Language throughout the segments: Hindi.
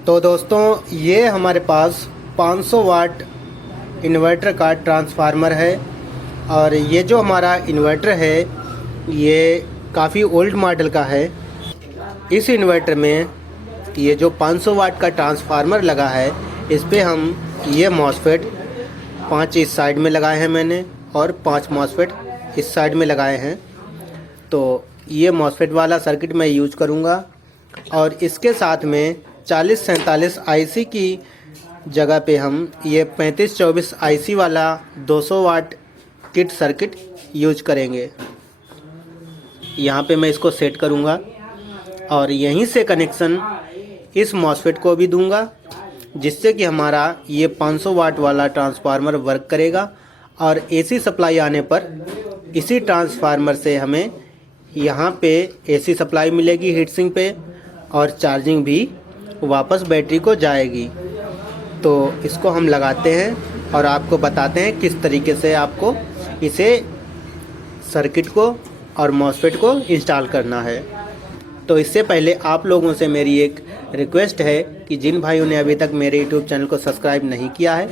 तो दोस्तों ये हमारे पास 500 वाट इन्वर्टर का ट्रांसफार्मर है। और ये जो हमारा इन्वर्टर है ये काफ़ी ओल्ड मॉडल का है। इस इन्वर्टर में ये जो 500 वाट का ट्रांसफार्मर लगा है इस पे हम ये मॉसफेट 5 इस साइड में लगाए हैं मैंने, और 5 मॉसफेट इस साइड में लगाए हैं। तो ये मॉसफेट वाला सर्किट मैं यूज करूँगा। और इसके साथ में 4047 आईसी की जगह पे हम ये 3524 आईसी वाला 200 वाट किट सर्किट यूज करेंगे। यहाँ पे मैं इसको सेट करूँगा और यहीं से कनेक्शन इस मॉसफेट को भी दूंगा, जिससे कि हमारा ये 500 वाट वाला ट्रांसफार्मर वर्क करेगा। और एसी सप्लाई आने पर इसी ट्रांसफार्मर से हमें यहाँ पे एसी सप्लाई मिलेगी हीट सिंक पे, और चार्जिंग भी वापस बैटरी को जाएगी। तो इसको हम लगाते हैं और आपको बताते हैं किस तरीके से आपको इसे सर्किट को और मॉसफेट को इंस्टॉल करना है। तो इससे पहले आप लोगों से मेरी एक रिक्वेस्ट है कि जिन भाइयों ने अभी तक मेरे यूट्यूब चैनल को सब्सक्राइब नहीं किया है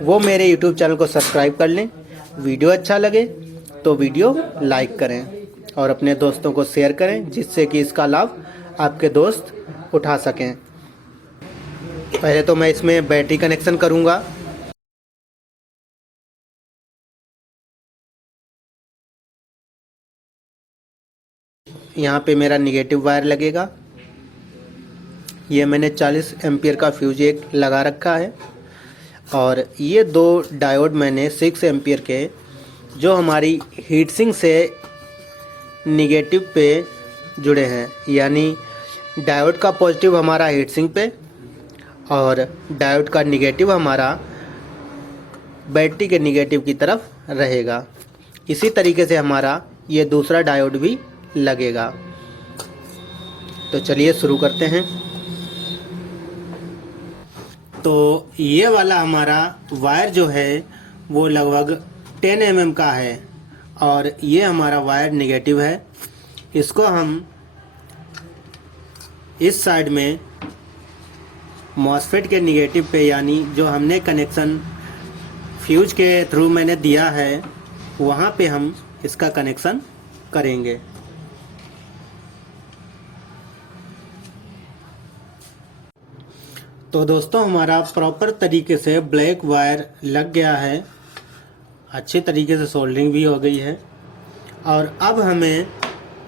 वो मेरे यूट्यूब चैनल को सब्सक्राइब कर लें। वीडियो अच्छा लगे तो वीडियो लाइक करें और अपने दोस्तों को शेयर करें, जिससे कि इसका लाभ आपके दोस्त उठा सकें। पहले तो मैं इसमें बैटरी कनेक्शन करूंगा। यहाँ पे मेरा निगेटिव वायर लगेगा। ये मैंने 40 एम्पियर का फ्यूज एक लगा रखा है, और ये 2 डायोड मैंने 6 एम्पियर के जो हमारी हीट सिंक से निगेटिव पे जुड़े हैं। यानी डायोड का पॉजिटिव हमारा हीट सिंक पे और डायोड का निगेटिव हमारा बैटरी के निगेटिव की तरफ रहेगा। इसी तरीके से हमारा ये दूसरा डायोड भी लगेगा। तो चलिए शुरू करते हैं। तो ये वाला हमारा वायर जो है वो लगभग 10 mm का है, और ये हमारा वायर निगेटिव है। इसको हम इस साइड में मॉसफेट के निगेटिव पे, यानी जो हमने कनेक्शन फ्यूज के थ्रू मैंने दिया है वहाँ पे हम इसका कनेक्शन करेंगे। तो दोस्तों हमारा प्रॉपर तरीके से ब्लैक वायर लग गया है, अच्छे तरीके से सोल्डरिंग भी हो गई है। और अब हमें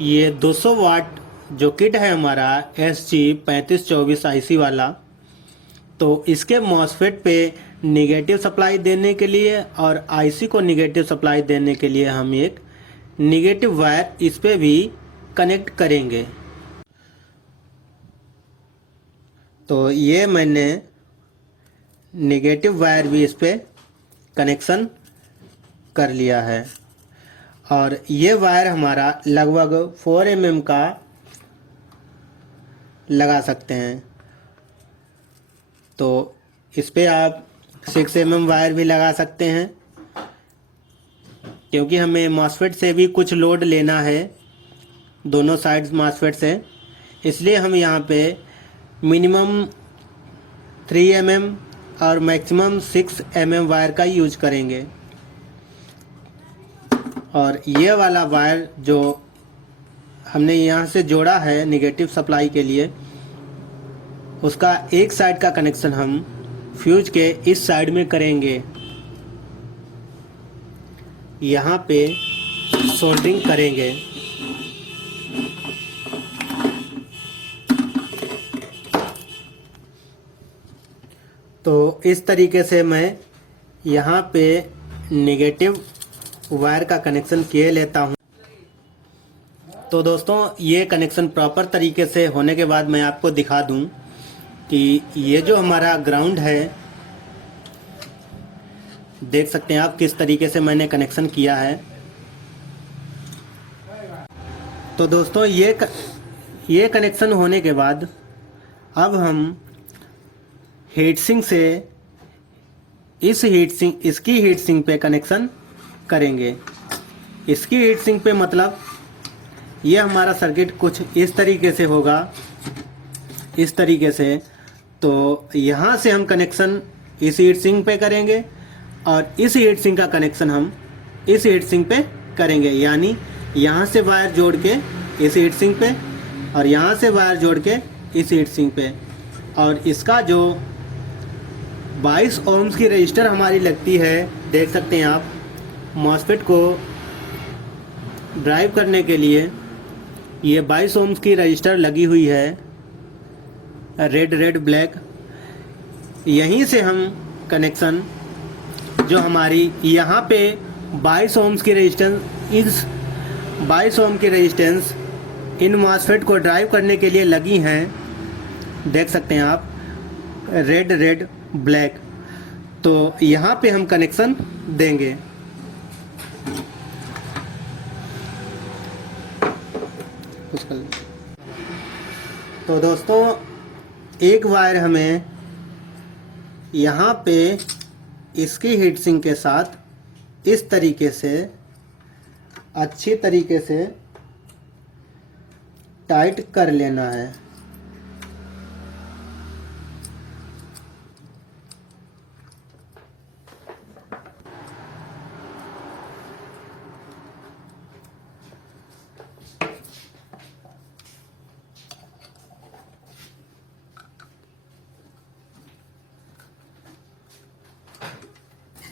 ये 200 वाट जो किट है हमारा SG 3524 आईसी वाला, तो इसके मॉसफेट पे निगेटिव सप्लाई देने के लिए और आईसी को निगेटिव सप्लाई देने के लिए हम एक निगेटिव वायर इस पे भी कनेक्ट करेंगे। तो ये मैंने निगेटिव वायर भी इस पे कनेक्शन कर लिया है, और ये वायर हमारा लगभग 4 mm का लगा सकते हैं। तो इस पे आप 6 mm वायर भी लगा सकते हैं, क्योंकि हमें मॉसफेट से भी कुछ लोड लेना है, दोनों साइड्स मॉसफेट से। इसलिए हम यहाँ पे मिनिमम 3 mm और मैक्सिमम 6 mm वायर का यूज करेंगे। और ये वाला वायर जो हमने यहाँ से जोड़ा है निगेटिव सप्लाई के लिए, उसका एक साइड का कनेक्शन हम फ्यूज के इस साइड में करेंगे। यहाँ पे सोल्डरिंग करेंगे। तो इस तरीके से मैं यहाँ पे निगेटिव वायर का कनेक्शन किए लेता हूँ। तो दोस्तों ये कनेक्शन प्रॉपर तरीके से होने के बाद मैं आपको दिखा दूँ कि ये जो हमारा ग्राउंड है, देख सकते हैं आप किस तरीके से मैंने कनेक्शन किया है। तो दोस्तों ये कनेक्शन होने के बाद अब हम हीट सिंक से इसकी हीट सिंक पे कनेक्शन करेंगे। इसकी हीट सिंक पे मतलब ये हमारा सर्किट कुछ इस तरीके से होगा, इस तरीके से। तो यहाँ से हम कनेक्शन इस हीट सिंक पे करेंगे और इस हीट सिंक का कनेक्शन हम इस हीट सिंक पे करेंगे, यानी यहाँ से वायर जोड़ के इस हीट सिंक पे और यहाँ से वायर जोड़ के इस हीट सिंक पे। और इसका जो 22 ओम्स की रजिस्टर हमारी लगती है, देख सकते हैं आप, मॉसफेट को ड्राइव करने के लिए ये 22 ओम्स की रजिस्टर लगी हुई है, रेड ब्लैक। यहीं से हम कनेक्शन जो हमारी यहाँ पे 22 ओम्स की रेजिस्टेंस, इस 22 ओम की रेजिस्टेंस इन मॉसफेट को ड्राइव करने के लिए लगी हैं, देख सकते हैं आप, रेड ब्लैक। तो यहाँ पे हम कनेक्शन देंगे। तो दोस्तों एक वायर हमें यहाँ पे इसकी हीट सिंक के साथ इस तरीके से अच्छी तरीके से टाइट कर लेना है।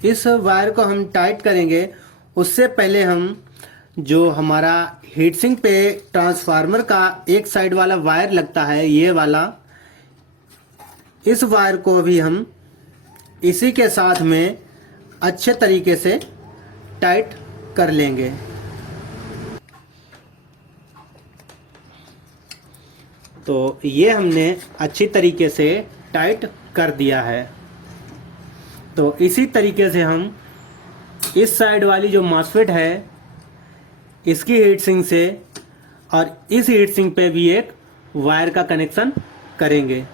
इस वायर को हम टाइट करेंगे, उससे पहले हम जो हमारा हीट सिंक पे ट्रांसफार्मर का एक साइड वाला वायर लगता है, ये वाला, इस वायर को भी हम इसी के साथ में अच्छे तरीके से टाइट कर लेंगे। तो ये हमने अच्छी तरीके से टाइट कर दिया है। तो इसी तरीके से हम इस साइड वाली जो मॉसफेट है इसकी हीट सिंक से और इस हीट सिंक पे भी एक वायर का कनेक्शन करेंगे।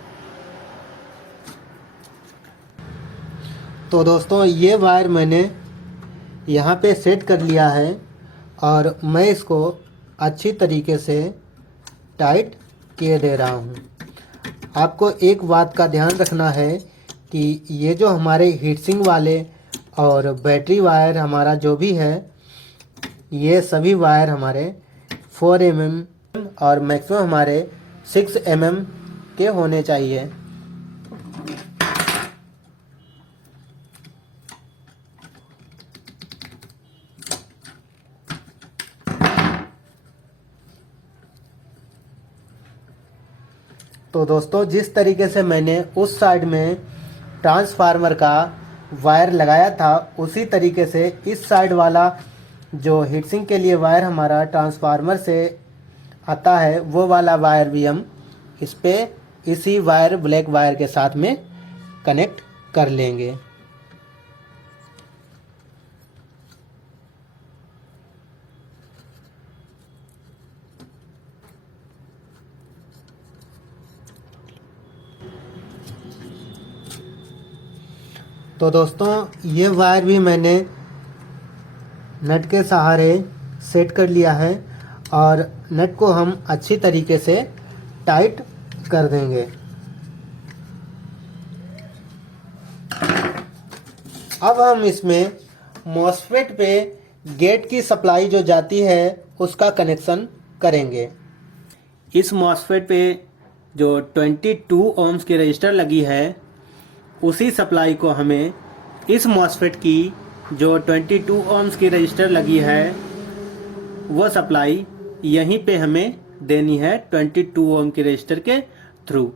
तो दोस्तों ये वायर मैंने यहाँ पे सेट कर लिया है और मैं इसको अच्छी तरीके से टाइट किए दे रहा हूँ। आपको एक बात का ध्यान रखना है कि ये जो हमारे हीट सिंक वाले और बैटरी वायर हमारा जो भी है, ये सभी वायर हमारे 4 mm और मैक्सिमम हमारे 6 mm के होने चाहिए। तो दोस्तों जिस तरीके से मैंने उस साइड में ट्रांसफार्मर का वायर लगाया था, उसी तरीके से इस साइड वाला जो हीट सिंक के लिए वायर हमारा ट्रांसफार्मर से आता है, वो वाला वायर भी हम इस पे इसी वायर ब्लैक वायर के साथ में कनेक्ट कर लेंगे। तो दोस्तों ये वायर भी मैंने नट के सहारे सेट कर लिया है और नट को हम अच्छी तरीके से टाइट कर देंगे। अब हम इसमें मॉसफेट पे गेट की सप्लाई जो जाती है उसका कनेक्शन करेंगे। इस मॉसफेट पे जो 22 ओम्स की रजिस्टर लगी है, उसी सप्लाई को हमें इस मॉसफेट की जो 22 ओम्स की रजिस्टर लगी है, वो सप्लाई यहीं पे हमें देनी है 22 ओम की रजिस्टर के थ्रू।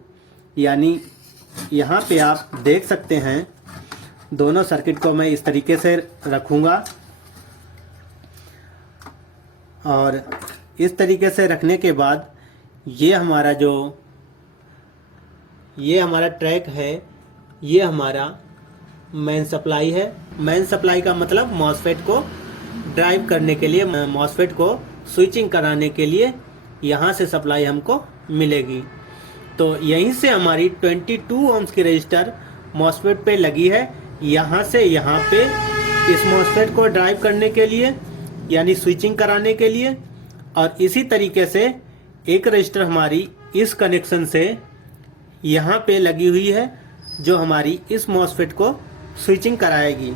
यानी यहाँ पे आप देख सकते हैं दोनों सर्किट को मैं इस तरीके से रखूँगा और इस तरीके से रखने के बाद ये हमारा ट्रैक है, ये हमारा मेन सप्लाई है। मेन सप्लाई का मतलब मॉसफेट को ड्राइव करने के लिए, मॉसफेट को स्विचिंग कराने के लिए यहाँ से सप्लाई हमको मिलेगी। तो यहीं से हमारी 22 ओम्स की रजिस्टर मॉसफेट पे लगी है, यहाँ से यहाँ पे इस मॉसफेट को ड्राइव करने के लिए यानी स्विचिंग कराने के लिए। और इसी तरीके से एक रजिस्टर हमारी इस कनेक्शन से यहाँ पे लगी हुई है जो हमारी इस मॉसफेट को स्विचिंग कराएगी।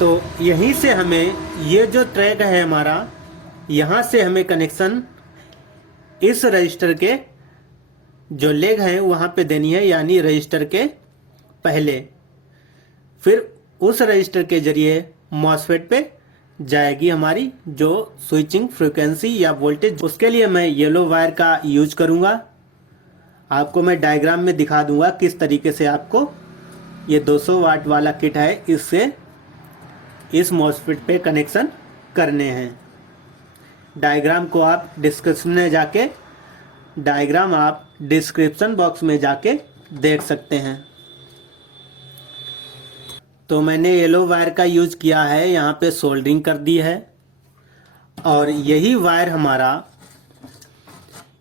तो यहीं से हमें ये जो ट्रैक है हमारा, यहाँ से हमें कनेक्शन इस रजिस्टर के जो लेग हैं वहाँ पे देनी है, यानी रजिस्टर के पहले। फिर उस रजिस्टर के जरिए मॉसफेट पे जाएगी हमारी जो स्विचिंग फ्रीक्वेंसी या वोल्टेज। उसके लिए मैं येलो वायर का यूज करूँगा। आपको मैं डायग्राम में दिखा दूंगा किस तरीके से आपको ये 200 वाट वाला किट है इससे इस मॉसफेट पे कनेक्शन करने हैं। डायग्राम आप डिस्क्रिप्शन बॉक्स में जाके देख सकते हैं। तो मैंने येलो वायर का यूज किया है, यहाँ पे सोल्डरिंग कर दी है और यही वायर हमारा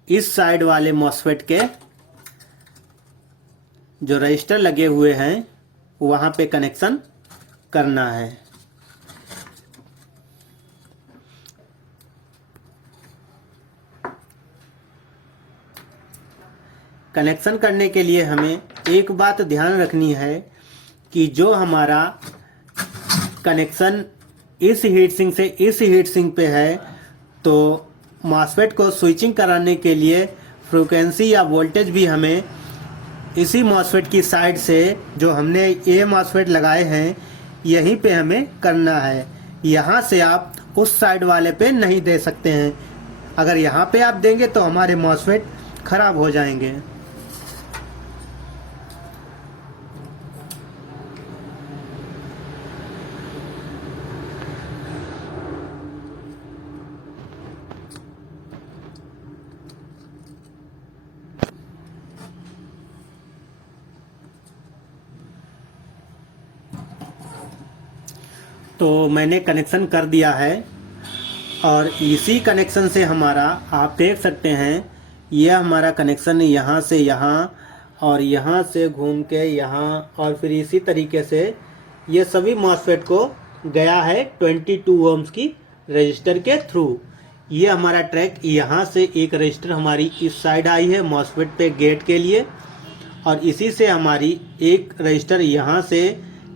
इस साइड वाले मॉसफेट के जो रजिस्टर लगे हुए हैं वहाँ पे कनेक्शन करना है। कनेक्शन करने के लिए हमें एक बात ध्यान रखनी है कि जो हमारा कनेक्शन इस हीट सिंक से इस हीट सिंक पे है, तो मॉसफेट को स्विचिंग कराने के लिए फ्रीक्वेंसी या वोल्टेज भी हमें इसी मॉसफेट की साइड से जो हमने ये मॉसफेट लगाए हैं यहीं पे हमें करना है। यहाँ से आप उस साइड वाले पे नहीं दे सकते हैं। अगर यहाँ पे आप देंगे तो हमारे मॉसफेट खराब हो जाएंगे। तो मैंने कनेक्शन कर दिया है और इसी कनेक्शन से हमारा आप देख सकते हैं यह हमारा कनेक्शन यहाँ से यहाँ और यहाँ से घूम के यहाँ और फिर इसी तरीके से ये सभी मॉसफेट को गया है 22 ओम्स की रजिस्टर के थ्रू। ये हमारा ट्रैक यहाँ से एक रजिस्टर हमारी इस साइड आई है मॉसफेट पे गेट के लिए और इसी से हमारी एक रजिस्टर यहाँ से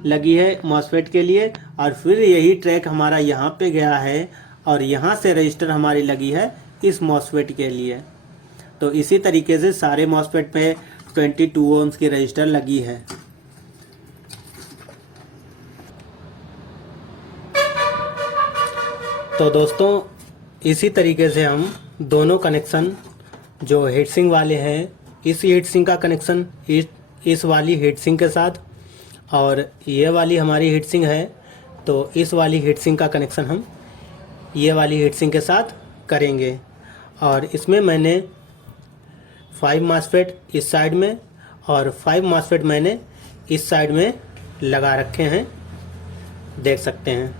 लगी है मॉसफेट के लिए और फिर यही ट्रैक हमारा यहाँ पे गया है और यहाँ से रजिस्टर हमारी लगी है इस मॉसफेट के लिए। तो इसी तरीके से सारे मॉसफेट पे 22 ओम्स की रजिस्टर लगी है। तो दोस्तों इसी तरीके से हम दोनों कनेक्शन जो हीट सिंक वाले हैं, इस हीट सिंक का कनेक्शन इस वाली हीट सिंक के साथ और ये वाली हमारी हीट सिंक है, तो इस वाली हीट सिंक का कनेक्शन हम ये वाली हीट सिंक के साथ करेंगे। और इसमें मैंने 5 मॉसफेट इस साइड में और 5 मॉसफेट मैंने इस साइड में लगा रखे हैं, देख सकते हैं।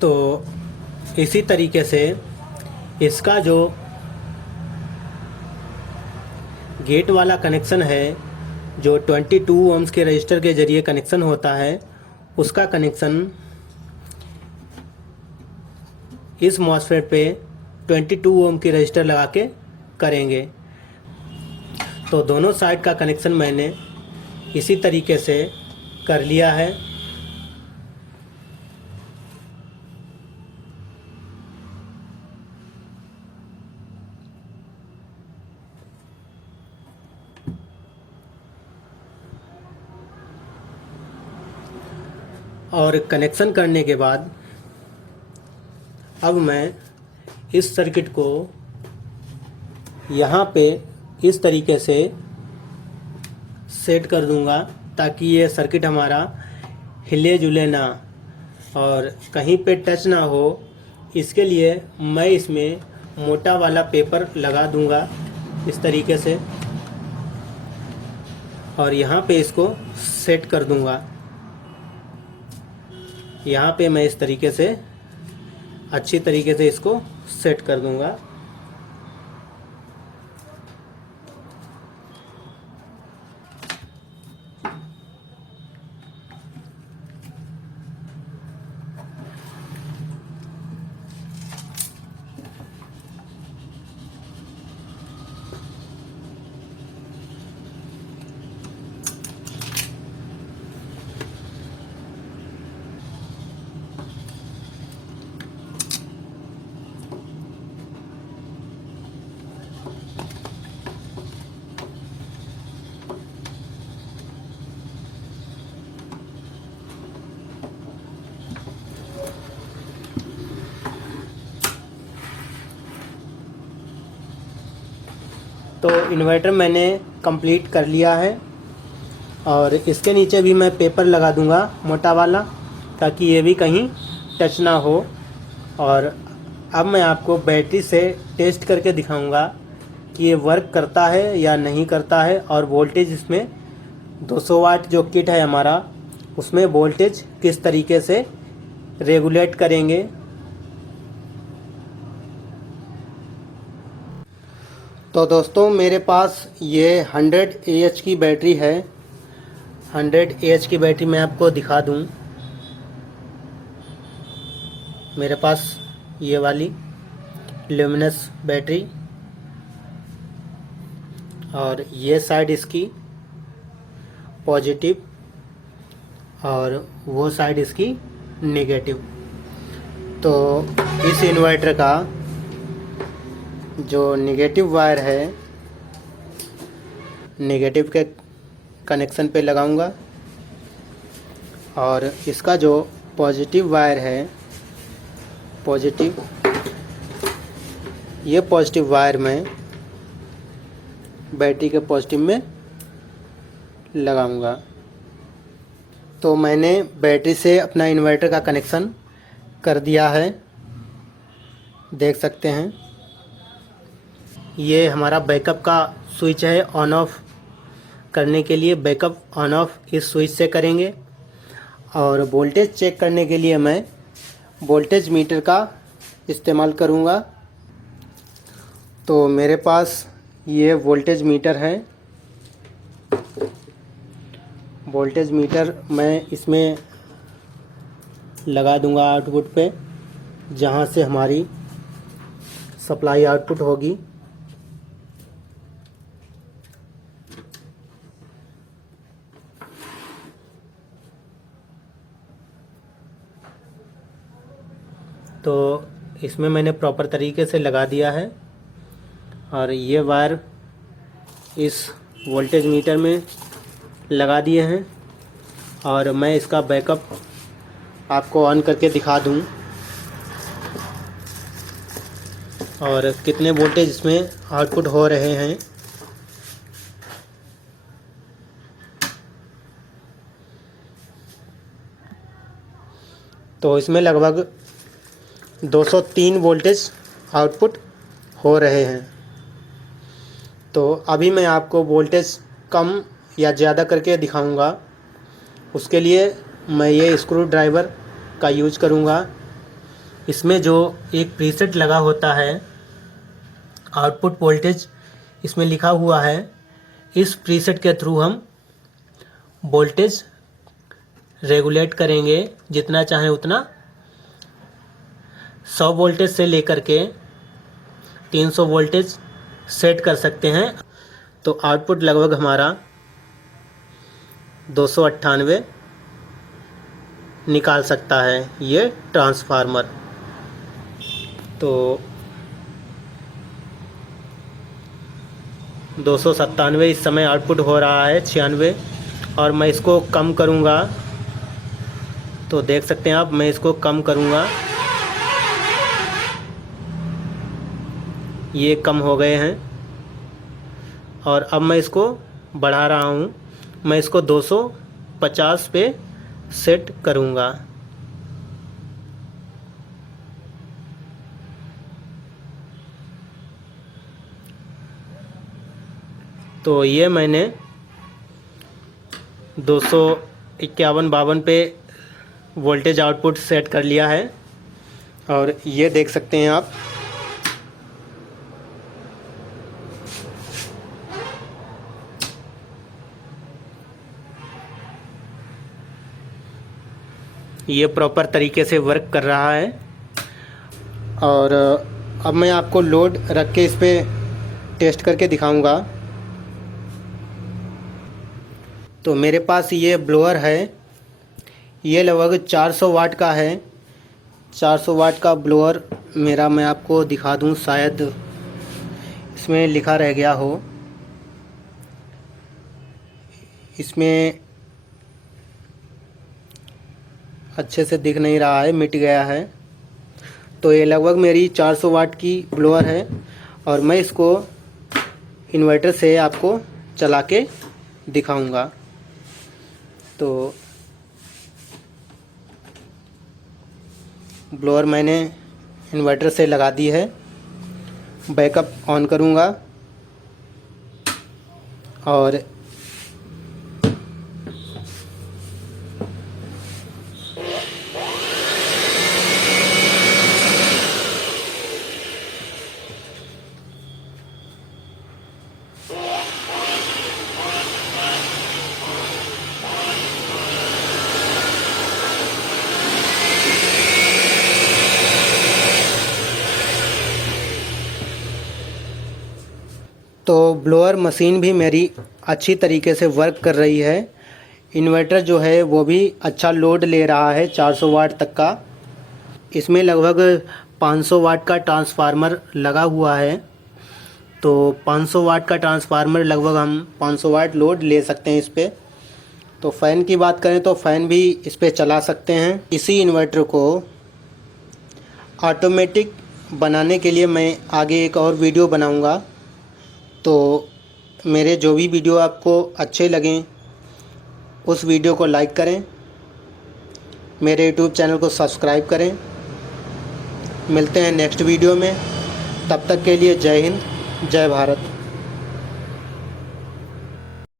तो इसी तरीके से इसका जो गेट वाला कनेक्शन है जो 22 ओम्स के रजिस्टर के ज़रिए कनेक्शन होता है, उसका कनेक्शन इस मॉसफेट पे 22 ओम की रजिस्टर लगा के करेंगे। तो दोनों साइड का कनेक्शन मैंने इसी तरीके से कर लिया है। और कनेक्शन करने के बाद अब मैं इस सर्किट को यहाँ पे इस तरीके से सेट कर दूँगा ताकि ये सर्किट हमारा हिले जुले ना और कहीं पे टच ना हो। इसके लिए मैं इसमें मोटा वाला पेपर लगा दूँगा इस तरीके से और यहाँ पे इसको सेट कर दूँगा। यहाँ पे मैं इस तरीके से अच्छी तरीके से इसको सेट कर दूँगा। तो इन्वर्टर मैंने कंप्लीट कर लिया है और इसके नीचे भी मैं पेपर लगा दूंगा मोटा वाला, ताकि ये भी कहीं टच ना हो। और अब मैं आपको बैटरी से टेस्ट करके दिखाऊंगा कि ये वर्क करता है या नहीं करता है, और वोल्टेज इसमें 200 वाट जो किट है हमारा, उसमें वोल्टेज किस तरीके से रेगुलेट करेंगे। तो दोस्तों मेरे पास ये 100 AH की बैटरी है। 100 AH की बैटरी मैं आपको दिखा दूं। मेरे पास ये वाली ल्यूमिनस बैटरी, और ये साइड इसकी पॉजिटिव और वो साइड इसकी नेगेटिव। तो इस इन्वर्टर का जो नेगेटिव वायर है, नेगेटिव के कनेक्शन पे लगाऊंगा, और इसका जो पॉजिटिव वायर है, पॉजिटिव, ये पॉजिटिव वायर में बैटरी के पॉजिटिव में लगाऊंगा। तो मैंने बैटरी से अपना इन्वर्टर का कनेक्शन कर दिया है, देख सकते हैं। ये हमारा बैकअप का स्विच है, ऑन ऑफ करने के लिए बैकअप ऑन ऑफ इस स्विच से करेंगे। और वोल्टेज चेक करने के लिए मैं वोल्टेज मीटर का इस्तेमाल करूँगा। तो मेरे पास ये वोल्टेज मीटर है। वोल्टेज मीटर मैं इसमें लगा दूंगा आउटपुट पे, जहाँ से हमारी सप्लाई आउटपुट होगी। तो इसमें मैंने प्रॉपर तरीके से लगा दिया है, और ये वायर इस वोल्टेज मीटर में लगा दिए हैं। और मैं इसका बैकअप आपको ऑन करके दिखा दूं, और कितने वोल्टेज इसमें आउटपुट हो रहे हैं। तो इसमें लगभग 203 वोल्टेज आउटपुट हो रहे हैं। तो अभी मैं आपको वोल्टेज कम या ज़्यादा करके दिखाऊंगा। उसके लिए मैं ये स्क्रू ड्राइवर का यूज करूंगा। इसमें जो एक प्रीसेट लगा होता है, आउटपुट वोल्टेज इसमें लिखा हुआ है। इस प्रीसेट के थ्रू हम वोल्टेज रेगुलेट करेंगे, जितना चाहें उतना। 100 वोल्टेज से लेकर के 300 वोल्टेज सेट कर सकते हैं। तो आउटपुट लगभग हमारा 298 निकाल सकता है ये ट्रांसफार्मर। तो 297 इस समय आउटपुट हो रहा है, 96। और मैं इसको कम करूँगा, तो देख सकते हैं आप, मैं इसको कम करूँगा। ये कम हो गए हैं, और अब मैं इसको बढ़ा रहा हूँ। मैं इसको 250 पे सेट करूँगा। तो ये मैंने 251-52 पे वोल्टेज आउटपुट सेट कर लिया है। और ये देख सकते हैं आप, ये प्रॉपर तरीके से वर्क कर रहा है। और अब मैं आपको लोड रख के इस पर टेस्ट करके दिखाऊंगा। तो मेरे पास ये ब्लोअर है, ये लगभग 400 वाट का है। 400 वाट का ब्लोअर मेरा, मैं आपको दिखा दूं, शायद इसमें लिखा रह गया हो। इसमें अच्छे से दिख नहीं रहा है, मिट गया है। तो ये लगभग मेरी 400 वाट की ब्लोअर है, और मैं इसको इन्वर्टर से आपको चला के दिखाऊंगा। तो ब्लोअर मैंने इन्वर्टर से लगा दी है, बैकअप ऑन करूंगा और तो ब्लोअर मशीन भी मेरी अच्छी तरीके से वर्क कर रही है। इन्वर्टर जो है वो भी अच्छा लोड ले रहा है 400 वाट तक का। इसमें लगभग 500 वाट का ट्रांसफार्मर लगा हुआ है। तो 500 वाट का ट्रांसफार्मर लगभग हम 500 वाट लोड ले सकते हैं इस पर। तो फ़ैन की बात करें तो फ़ैन भी इस पर चला सकते हैं। इसी इन्वर्टर को ऑटोमेटिक बनाने के लिए मैं आगे एक और वीडियो बनाऊंगा। तो मेरे जो भी वीडियो आपको अच्छे लगें उस वीडियो को लाइक करें, मेरे यूट्यूब चैनल को सब्सक्राइब करें। मिलते हैं नेक्स्ट वीडियो में, तब तक के लिए जय हिंद, जय भारत।